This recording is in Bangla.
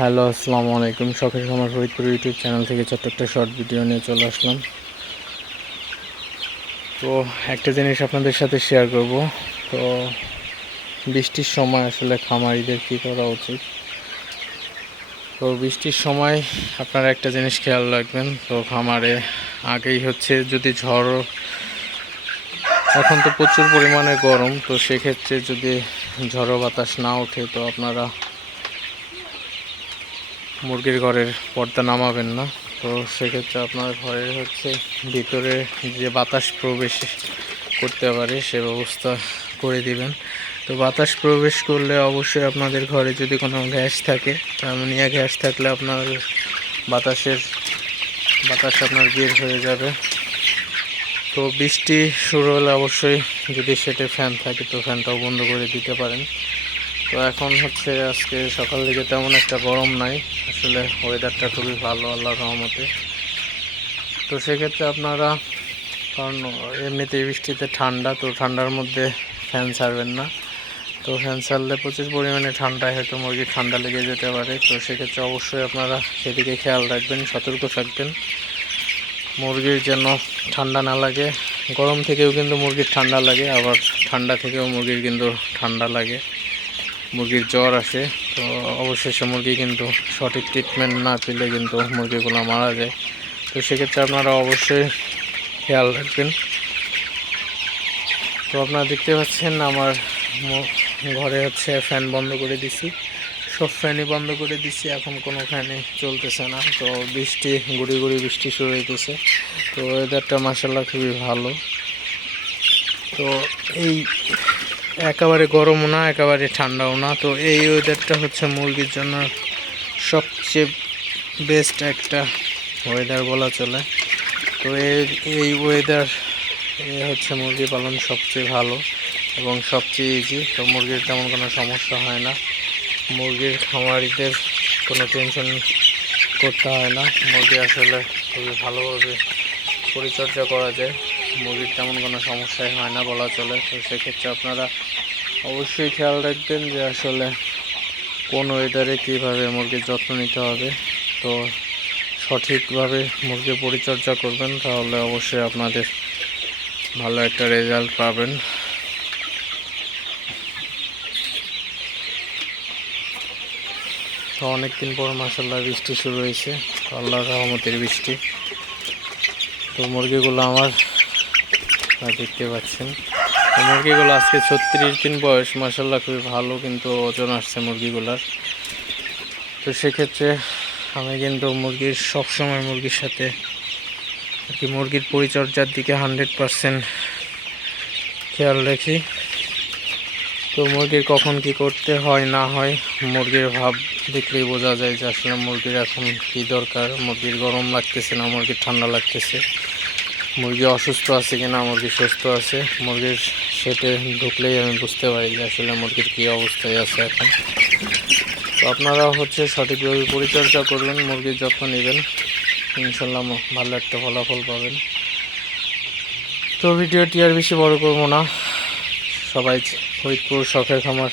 হ্যালো, আসসালামু আলাইকুম। শখের খামার ফরিদপুর ইউটিউব চ্যানেল থেকে ছোট্ট একটা শর্ট ভিডিও নিয়ে চলে আসলাম। তো একটা জিনিস আপনাদের সাথে শেয়ার করব। তো বৃষ্টির সময় আসলে খামারিদের কী করা উচিত? তো বৃষ্টির সময় আপনারা একটা জিনিস খেয়াল রাখবেন। তো খামারে আগেই হচ্ছে যদি ঝড়, এখন তো প্রচুর পরিমাণে গরম। তো সেক্ষেত্রে যদি ঝড়ো বাতাস না ওঠে, তো আপনারা মুরগির ঘরের পর্দা নামাবেন না। তো সেক্ষেত্রে আপনার ঘরের হচ্ছে ভিতরে যে বাতাস প্রবেশ করতে পারে সে ব্যবস্থা করে দিবেন। তো বাতাস প্রবেশ করলে অবশ্যই আপনাদের ঘরে যদি কোনো গ্যাস থাকে, অ্যামোনিয়া গ্যাস থাকলে আপনার বাতাসের, বাতাস আপনার বের হয়ে যাবে। তো বৃষ্টি শুরু হলে অবশ্যই যদি সেটে ফ্যান থাকে, তো ফ্যানটাও বন্ধ করে দিতে পারেন। তো এখন হচ্ছে আজকে সকাল থেকে তেমন একটা গরম নাই। আসলে ওয়েদারটা খুবই ভালো আল্লাহ রহমতে। তো সেক্ষেত্রে আপনারা, কারণ এমনিতেই বৃষ্টিতে ঠান্ডা, তো ঠান্ডার মধ্যে ফ্যান ছাড়বেন না। তো ফ্যান ছাড়লে প্রচুর পরিমাণে ঠান্ডায় হয়তো মুরগির ঠান্ডা লেগে যেতে পারে। তো সেক্ষেত্রে অবশ্যই আপনারা সেদিকে খেয়াল রাখবেন, সতর্ক থাকবেন। মুরগির যেন ঠান্ডা না লাগে। গরম থেকেও কিন্তু মুরগির ঠান্ডা লাগে, আবার ঠান্ডা থেকেও মুরগির কিন্তু ঠান্ডা লাগে। মুরগির জ্বর আসে, তো অবশেষে মুরগি কিন্তু সঠিক ট্রিটমেন্ট না পেলে কিন্তু মুরগিগুলো মারা যায়। তো সেক্ষেত্রে আপনারা অবশ্যই খেয়াল রাখবেন। তো আপনারা দেখতে পাচ্ছেন আমার ঘরে হচ্ছে ফ্যান বন্ধ করে দিছি। সব ফ্যানই বন্ধ করে দিছি, এখন কোনো ফ্যানই চলতেছে না। তো বৃষ্টি, গুড়ি গুড়ি বৃষ্টি শুরু হইতেছে। তো ওয়েদারটা মাসাল্লাহ খুবই ভালো। তো এই একেবারে গরমও না, একেবারে ঠান্ডাও না। তো এই ওয়েদারটা হচ্ছে মুরগির জন্য সবচেয়ে বেস্ট একটা ওয়েদার বলা চলে। তো এই এই ওয়েদার হচ্ছে মুরগি পালন সবচেয়ে ভালো এবং সবচেয়ে ইজি তো মুরগির তেমন কোনো সমস্যা হয় না। মুরগির খামারিদের কোনো টেনশন করতে হয় না। মুরগি আসলে খুবই ভালোভাবে পরিচর্যা করা যায়। মুরগির তেমন কোনো সমস্যাই হয় না বলা চলে। তো সেক্ষেত্রে আপনারা অবশ্যই খেয়াল রাখবেন যে আসলে কোন ওয়েদারে কীভাবে মুরগির যত্ন নিতে হবে। তো সঠিকভাবে মুরগির পরিচর্যা করবেন, তাহলে অবশ্যই আপনাদের ভালো একটা রেজাল্ট পাবেন। তো অনেকদিন পর মাসাল্লাহ বৃষ্টি শুরু হয়েছে তো আল্লাহর রহমতের বৃষ্টি। তো মুরগিগুলো আমার আপনারা দেখতে পাচ্ছেন। মুরগিগুলো আজকে ছত্রিশ দিন বয়স মাসাল্লাহ খুবই ভালো কিন্তু ওজন আসছে মুরগিগুলার। তো সেক্ষেত্রে আমি কিন্তু মুরগির সবসময় মুরগির সাথে আর কি মুরগির পরিচর্যার দিকে হান্ড্রেড পারসেন্ট খেয়াল রাখি। তো মুরগির কখন কি করতে হয়, না হয়, মুরগির ভাব দেখলেই বোঝা যায় যে আসলে মুরগির এখন কি দরকার, মুরগির গরম লাগতেছে না, মুরগির ঠান্ডা লাগতেছে। মুরগি অসুস্থ আছে কি না মুরগি সুস্থ আছে, মুরগির সেটে ঢুকলেই আমি বুঝতে পারি যে আসলে মুরগির কী অবস্থায় আছে এখন। তো আপনারা হচ্ছে সঠিকভাবে পরিচর্যা করবেন, মুরগির যত্ন নেবেন। ইনশাল্লাহ ভালো একটা ফলাফল পাবেন। তো ভিডিওটি আর বেশি বড় করব না। সবাই ফরিদপুর শখের খামার।